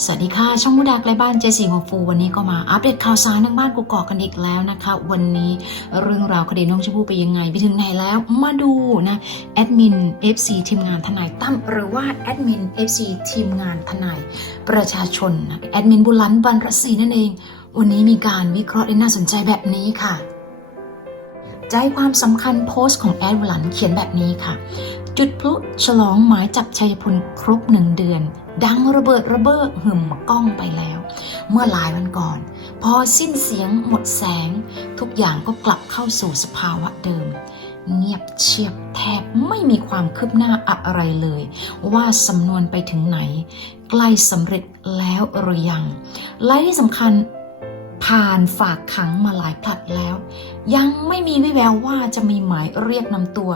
สวัสดีค่ะ ช่องมุดาใกล้บ้านเจสีของฟูวันนี้ก็มาอัปเดตข่าวสารทางบ้านกูกอกกันอีกแล้วนะคะ วันนี้เรื่องราวคดีน้องชมพู่ไปยังไงไปถึงไหนแล้วมาดูนะแอดมิน FC ทีมงานทนายตั้มหรือว่าแอดมิน FC ทีมงานทนายประชาชนนะแอดมินบุลันบันรศรีนั่นเอง วันนี้มีการวิเคราะห์ได้น่าสนใจแบบนี้ค่ะใจความสำคัญโพสต์ของแอดบุลันเขียนแบบนี้ค่ะ จุดพลุฉลองหมายจับชัยพลครบหนึ่งเดือน ดังระเบิดระเบ้อหึ่มกล้องไปแล้ว เมื่อหลายวันก่อน พอสิ้นเสียงหมดแสง ทุกอย่างก็กลับเข้าสู่สภาวะเดิม เงียบเชียบแทบไม่มีความคืบหน้าอะไรเลย ว่าสำนวนไปถึงไหน ใกล้สำเร็จแล้วหรือยัง และที่สำคัญ ผ่านฝากขังมาหลายผลัดแล้ว ยังไม่มีวิแววว่าจะมีหมายเรียกนำตัว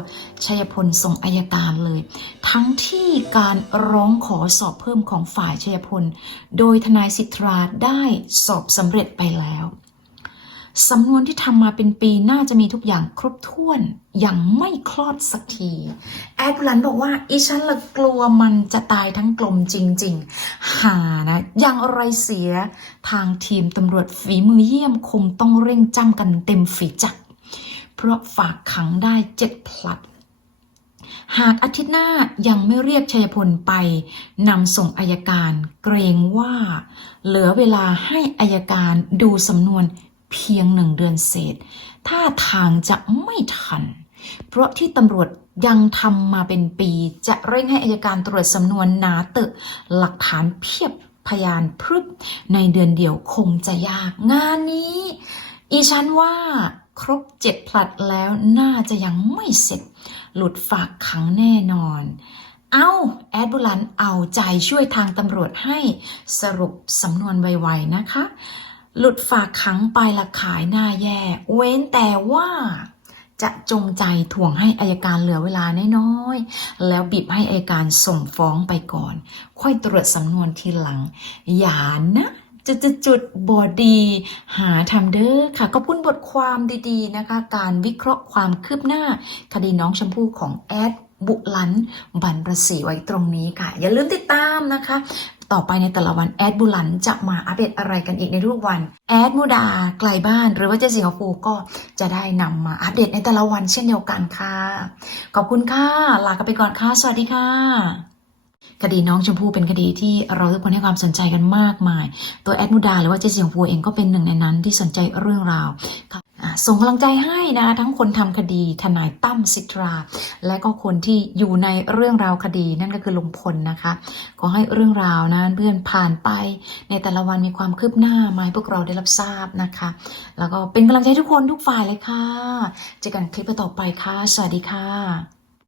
ชัยพลส่งอายการเลย ทั้งที่การร้องขอสอบเพิ่มของฝ่ายชัยพล โดยทนายสิทธาได้สอบสำเร็จไปแล้ว สำนวนที่ทำมาเป็นปีน่าจะมีทุกอย่างครบถ้วนอยังไม่คลอดสักที แอดลันบอกว่าอีฉันละกลัวมันจะตายทั้งกลมจริง ๆ หานะอย่างอะไรเสียทางทีมตำรวจฝีมือเยี่ยมคงต้องเร่งจ้ำกันเต็มฝีจักรเพราะฝากขังได้เจ็ดผลัด หากอาทิตย์หน้ายังไม่เรียกชัยพลไปนำส่งอายการ เกรงว่า เหลือเวลาให้อายการดูสำนวน เพียงหนึ่งเดือนเศษท่าทางจะไม่ทัน เพราะที่ตำรวจยังทำมาเป็นปี จะเร่งให้อายการตรวจสำนวนหนาตึก หลักฐานเพียบพยานพรึบในเดือนเดียวคงจะยาก งานนี้ อีฉันว่าครบเจ็ดผลัดแล้วน่าจะยังไม่เสร็จ หลุดฝากขังแน่นอน เอาแอดบุลันเอาใจช่วยทางตำรวจให้สรุปสำนวนไวๆนะคะ หลุดฝากขังไปละขายหน้าแย่ เว้นแต่ว่าจะจงใจถ่วงให้อายการเหลือเวลาน้อยๆ แล้วบีบให้อายการส่งฟ้องไปก่อน ค่อยตรวจสำนวนทีหลัง อย่านะจุดจุดจุดบอดี หาทำเด้อค่ะก็พูดบทความดีๆนะคะ การวิเคราะห์ความคืบหน้า คดีน้องชมพู่ของแอดบุลัน บันประสีไว้ตรงนี้ค่ะ อย่าลืมติดตามนะคะ ต่อไปในแต่ละวันแอดบุลันจะมาอัปเดตอะไรกันอีกในทุกวันแอดมูดาไกลบ้าน หรือว่าเจสิงคโปร์ก็จะได้นำมาอัปเดตในแต่ละวันเช่นเดียวกันค่ะ ขอบคุณค่ะ ลากันไปก่อนค่ะ สวัสดีค่ะคดีน้องชมพู่เป็นคดีที่เราทุกคนให้ความสนใจกันมากมาย ตัวแอดมูดาหรือว่าเจสิงคโปร์เองก็เป็นหนึ่งในนั้นที่สนใจเรื่องราวค่ะ ส่งกำลังใจให้นะทั้งคนทำคดีทนายตั้มสิทรา และก็คนที่อยู่ในเรื่องราวคดีนั่นก็คือลุงพลนะคะขอให้เรื่องราวนะเพื่อนผ่านไป ในแต่ละวันมีความคืบหน้ามาให้พวกเราได้รับทราบนะคะ แล้วก็เป็นกำลังใจทุกคนทุกฝ่ายเลยค่ะเจอกันคลิปต่อไปค่ะ สวัสดีค่ะ